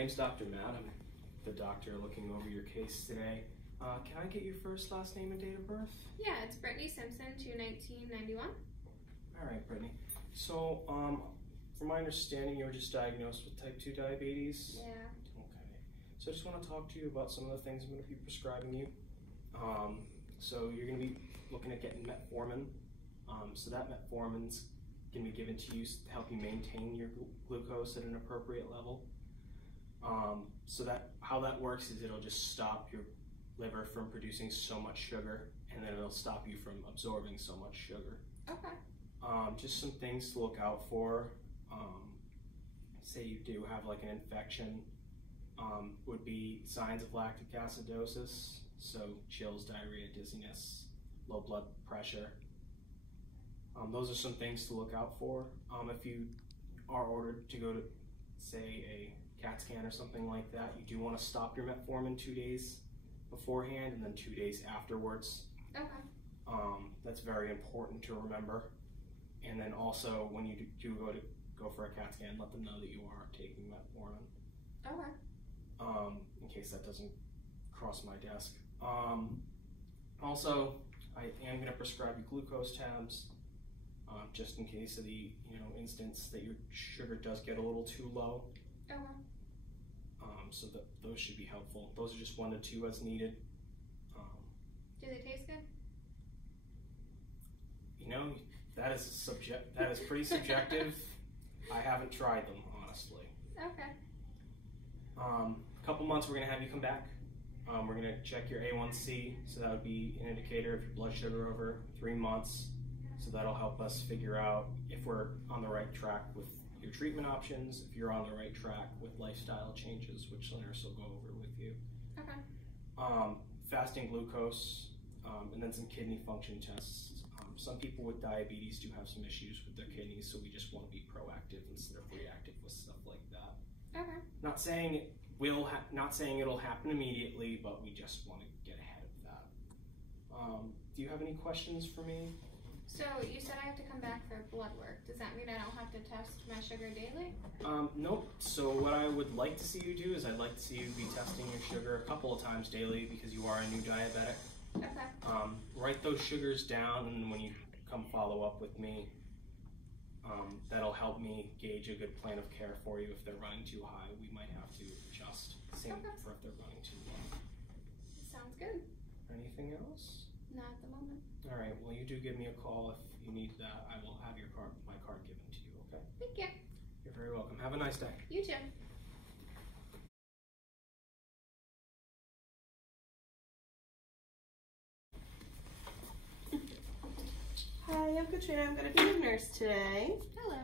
name's Dr. Matt. I'm the doctor looking over your case today. Can I get your first, last name, and date of birth? Yeah, it's Brittany Simpson, 2/19/91. All right, Brittany. So, from my understanding, you were just diagnosed with type 2 diabetes? Yeah. Okay. So I just want to talk to you about some of the things I'm going to be prescribing you. So you're going to be looking at getting metformin. So that metformin's going to be given to you to help you maintain your glucose at an appropriate level. So how that works is it'll just stop your liver from producing so much sugar, and then it'll stop you from absorbing so much sugar. Okay. Just some things to look out for. Say you do have like an infection, would be signs of lactic acidosis, so chills, diarrhea, dizziness, low blood pressure. Those are some things to look out for. If you are ordered to go to, say, a CAT scan or something like that, you do want to stop your metformin 2 days beforehand and then 2 days afterwards. Okay. That's very important to remember. And then also, when you do go for a CAT scan, let them know that you are taking metformin. Okay. In case that doesn't cross my desk. Also, I am going to prescribe you glucose tabs, just in case of the instance that your sugar does get a little too low. Okay. So those should be helpful. Those are just 1 to 2 as needed. Do they taste good? That is pretty subjective. I haven't tried them, honestly. Okay. A couple months we're gonna have you come back. We're gonna check your A1C, so that would be an indicator of your blood sugar over 3 months. So that'll help us figure out if we're on the right track with your treatment options, if you're on the right track with lifestyle changes, which the nurse will go over with you. Okay. Fasting glucose, and then some kidney function tests. Some people with diabetes do have some issues with their kidneys, so we just want to be proactive instead of reactive with stuff like that. Okay. Not saying it'll happen immediately, but we just want to get ahead of that. Do you have any questions for me? So you said I have to come back for blood work. Does that mean I don't have to test my sugar daily? Nope. So what I would like to see you do is I'd like to see you be testing your sugar a couple of times daily because you are a new diabetic. Okay. Write those sugars down, and when you come follow up with me, that'll help me gauge a good plan of care for you. If they're running too high, we might have to adjust. Same for if they're running too low. Sounds good. Anything else? Not at the moment. All right. Well, you do give me a call if you need that. I will have my card given to you. Okay. Thank you. You're very welcome. Have a nice day. You too. Hi, I'm Katrina. I'm going to be your nurse today. Hello.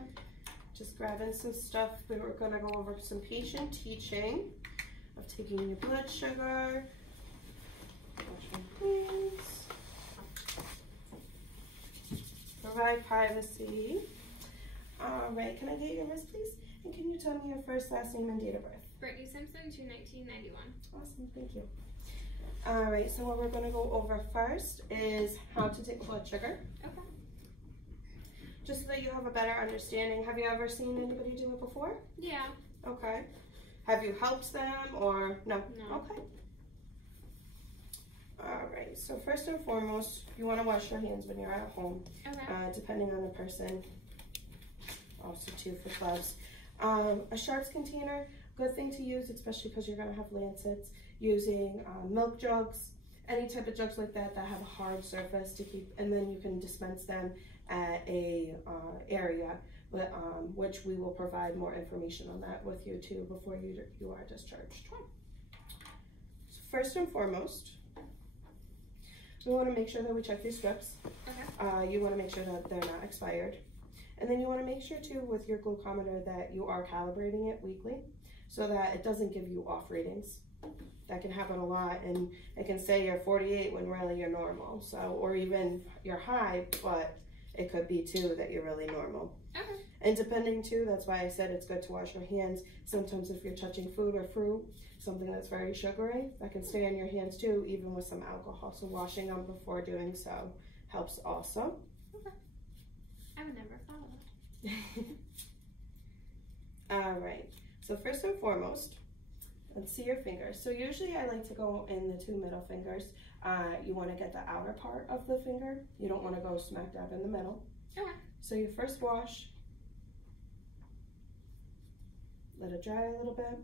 Just grabbing some stuff. We were going to go over some patient teaching of taking your blood sugar, washing hands, provide privacy. All right, can I get your wrist, please? And can you tell me your first, last name, and date of birth? Brittany Simpson, 2/19/91. Awesome, thank you. All right, so what we're going to go over first is how to take blood sugar. Okay. Just so that you have a better understanding, have you ever seen anybody do it before? Yeah. Okay. Have you helped them or no? No. Okay. All right, so first and foremost, you want to wash your hands when you're at home, Okay. depending on the person. Also too for gloves. A sharps container, good thing to use, especially because you're going to have lancets, using milk jugs, any type of jugs like that have a hard surface to keep, and then you can dispense them at a area, but which we will provide more information on that with you too before you are discharged. So first and foremost, we want to make sure that we check these strips. Okay. You want to make sure that they're not expired. And then you want to make sure too with your glucometer that you are calibrating it weekly so that it doesn't give you off readings. That can happen a lot, and it can say you're 48 when really you're normal. So, or even you're high, but it could be too that you're really normal. Okay. And depending too, that's why I said it's good to wash your hands. Sometimes if you're touching food or fruit, something that's very sugary, that can stay on your hands too, even with some alcohol. So washing them before doing so helps also. Okay. I would never thought of that. All right. So first and foremost, Let's see your fingers. So usually I like to go in the 2 middle fingers. You want to get the outer part of the finger. You don't want to go smack dab in the middle. Okay. So you first wash. Let it dry a little bit.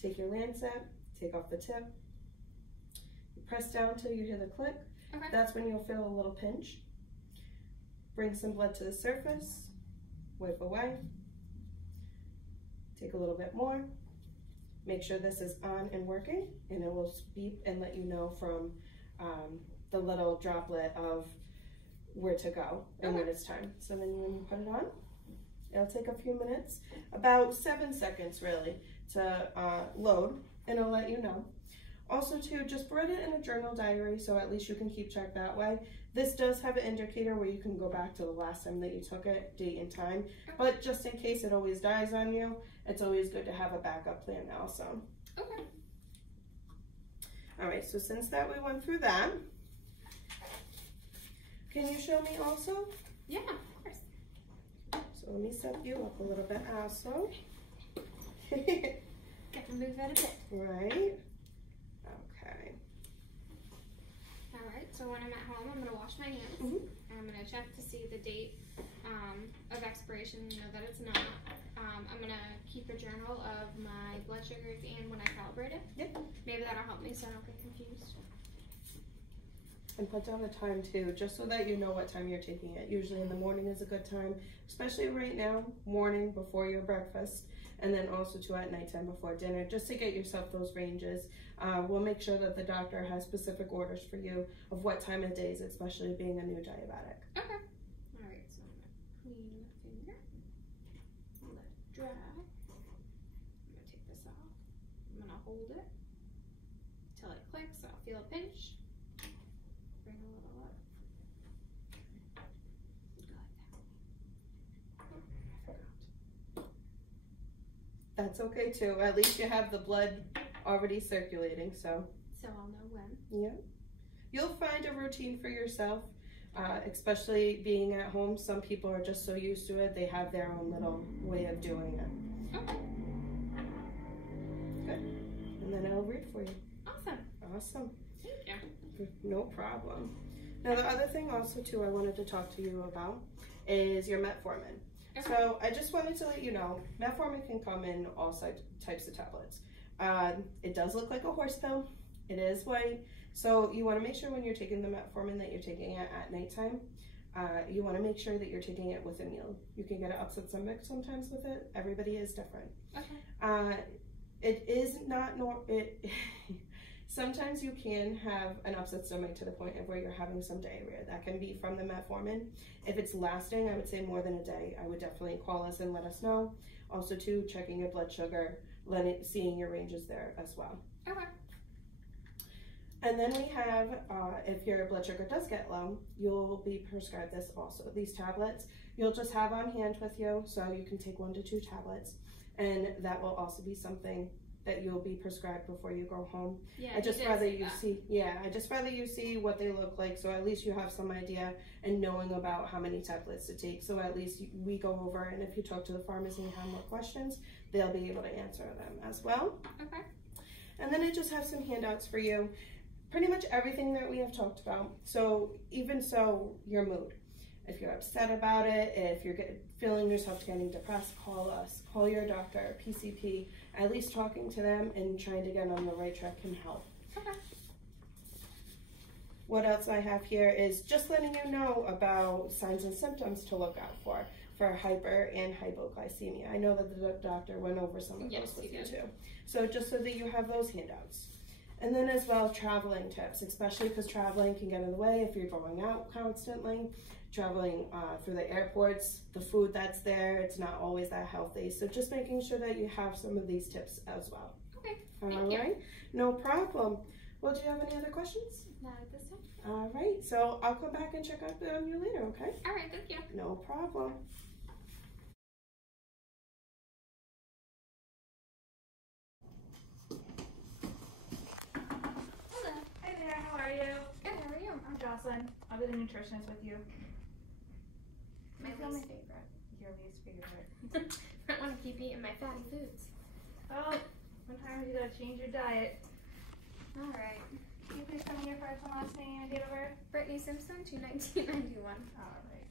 Take your lancet, take off the tip. You press down till you hear the click. Okay. That's when you'll feel a little pinch. Bring some blood to the surface. Wipe away. Take a little bit more. Make sure this is on and working, and it will beep and let you know from the little droplet of where to go and when it's time. So then when you put it on, it'll take a few minutes, about 7 seconds really, to load, and it'll let you know. Also too, just write it in a journal diary so at least you can keep track that way. This does have an indicator where you can go back to the last time that you took it, date and time, but just in case it always dies on you, it's always good to have a backup plan also. Okay. All right, so since that we went through that, can you show me also? Yeah, of course. So let me set you up a little bit also. Got to move that a bit. Right. Okay. Alright, so when I'm at home, I'm going to wash my hands. Mhm. And I'm going to check to see the date of expiration, you know that it's not. I'm going to keep a journal of my blood sugars and when I calibrate it. Yep. Maybe that'll help me so I don't get confused. And put down the time too, just so that you know what time you're taking it. Usually in the morning is a good time, especially right now, morning before your breakfast, and then also too at nighttime before dinner, just to get yourself those ranges. We'll make sure that the doctor has specific orders for you of what time of days, especially being a new diabetic. Okay. Alright, so I'm going to clean the finger. Let it dry. I'm going to take this off. I'm going to hold it till it clicks, so I'll feel a pinch. Bring a little up. Go like that. Oh, I forgot. That's okay too. At least you have the blood already circulating, so. So I'll know when. Yeah. You'll find a routine for yourself, especially being at home. Some people are just so used to it, they have their own little way of doing it. Okay. Good. And then I'll read for you. Awesome. Awesome. Thank you. No problem. Now the other thing also too I wanted to talk to you about is your metformin. Okay. So I just wanted to let you know, metformin can come in all types of tablets. It does look like a horse pill. It is white. So you want to make sure when you're taking the metformin that you're taking it at nighttime. You want to make sure that you're taking it with a meal. You can get an upset stomach sometimes with it. Everybody is different. Okay. It is not sometimes you can have an upset stomach to the point of where you're having some diarrhea. That can be from the metformin. If it's lasting, I would say more than a day, I would definitely call us and let us know. Also too, checking your blood sugar, seeing your ranges there as well. Okay. And then we have, if your blood sugar does get low, you'll be prescribed this also. These tablets, you'll just have on hand with you, so you can take 1 to 2 tablets. And that will also be something that you'll be prescribed before you go home. Yeah, I just rather you see what they look like, so at least you have some idea and knowing about how many tablets to take. So at least we go over, and if you talk to the pharmacy and have more questions, they'll be able to answer them as well. Okay. And then I just have some handouts for you. Pretty much everything that we have talked about. So even so, your mood. If you're upset about it, if you're feeling yourself getting depressed, call us. Call your doctor, PCP. At least talking to them and trying to get on the right track can help. Okay. What else I have here is just letting you know about signs and symptoms to look out for hyper and hypoglycemia. I know that the doctor went over some of those with you too. So just so that you have those handouts. And then as well, traveling tips, especially because traveling can get in the way if you're going out constantly. Traveling through the airports, the food that's there, it's not always that healthy. So just making sure that you have some of these tips as well. Okay. All right. No problem. Well, do you have any other questions? Not at this time. All right. So I'll come back and check up on you later, okay? All right. Thank you. No problem. Hello. Hey there, how are you? Good. How are you? I'm Jocelyn. I'll be the nutritionist with you. My Tell least me. favorite. Your least favorite. I want to keep eating my fatty foods. Oh, sometimes you gotta change your diet. All right. Can you please tell me your first and last name and date of birth? Brittany Simpson, 1991. Alright.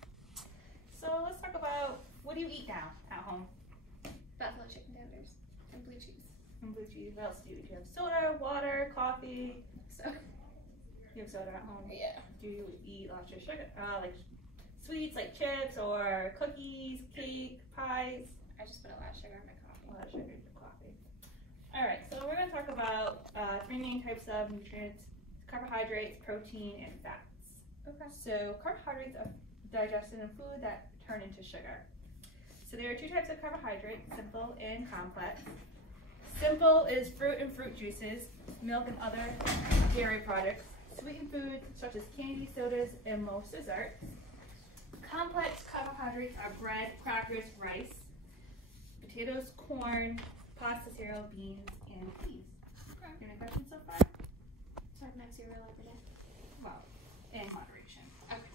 So let's talk about, what do you eat now at home? Buffalo chicken tenders and blue cheese. And blue cheese. What else do you eat? Do you have soda, water, coffee? So, You have soda at home? yeah. Do you eat lots of sugar, like sweets like chips or cookies, cake, pies? I just put a lot of sugar in my coffee. A lot of sugar in your coffee. Alright, so we're going to talk about 3 main types of nutrients: carbohydrates, protein, and fats. Okay. So carbohydrates are digested in food that turn into sugar. So there are 2 types of carbohydrates, simple and complex. Simple is fruit and fruit juices, milk and other dairy products, sweetened foods such as candy, sodas, and most desserts. Complex carbohydrates are bread, crackers, rice, potatoes, corn, pasta, cereal, beans, and peas. Okay. Any questions so far? So I can have cereal every day. Well, in moderation. Okay.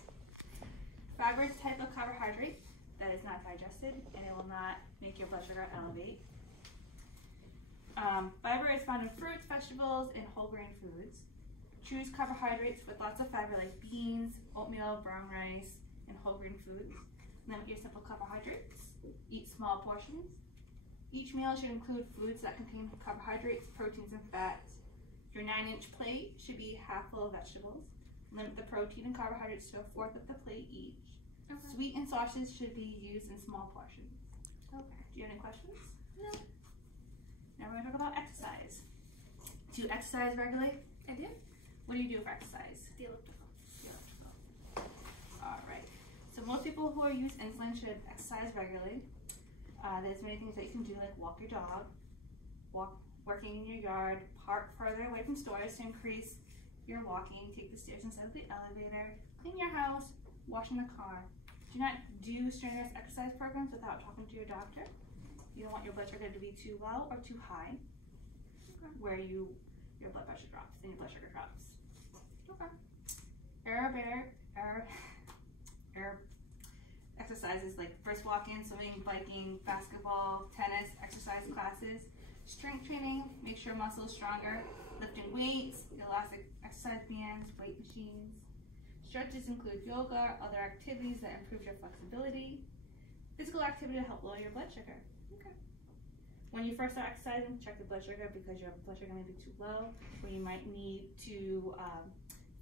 Fiber is a type of carbohydrate that is not digested, and it will not make your blood sugar elevate. Fiber is found in fruits, vegetables, and whole grain foods. Choose carbohydrates with lots of fiber like beans, oatmeal, brown rice, and whole grain foods. Limit your simple carbohydrates. Eat small portions. Each meal should include foods that contain carbohydrates, proteins, and fats. Your 9-inch plate should be half full of vegetables. Limit the protein and carbohydrates to 1/4 of the plate each. Okay. Sweet and sauces should be used in small portions. Okay. Do you have any questions? No. Now we're going to talk about exercise. Do you exercise regularly? I do. What do you do for exercise? The elliptical. Alright. So most people who use insulin should exercise regularly. There's many things that you can do, like walk your dog, working in your yard, park further away from stores to increase your walking, take the stairs instead of the elevator, clean your house, washing the car. Do not do strenuous exercise programs without talking to your doctor. You don't want your blood sugar to be too low or too high, where your blood pressure drops and your blood sugar drops. Okay. Air exercises like brisk walking, swimming, biking, basketball, tennis, exercise classes, strength training, make sure muscles stronger, lifting weights, elastic exercise bands, weight machines. Stretches include yoga, other activities that improve your flexibility, physical activity to help lower your blood sugar. Okay. When you first start exercising, check the blood sugar because your blood sugar may be too low, or you might need to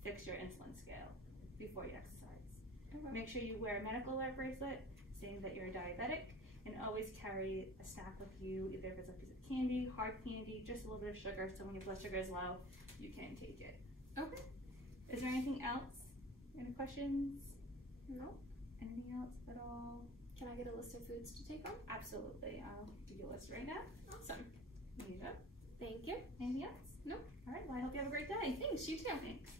fix your insulin scale before you exercise. Okay. Make sure you wear a medical alert bracelet saying that you're diabetic, and always carry a snack with you, either if it's a piece of candy, hard candy, just a little bit of sugar, so when your blood sugar is low, you can take it. Okay. Is there anything else? Any questions? No. Anything else at all? Can I get a list of foods to take home? Absolutely. I'll give you a list right now. Awesome. There you go. Thank you. Anything else? No. All right. Well, I hope you have a great day. Thanks. You too. Thanks.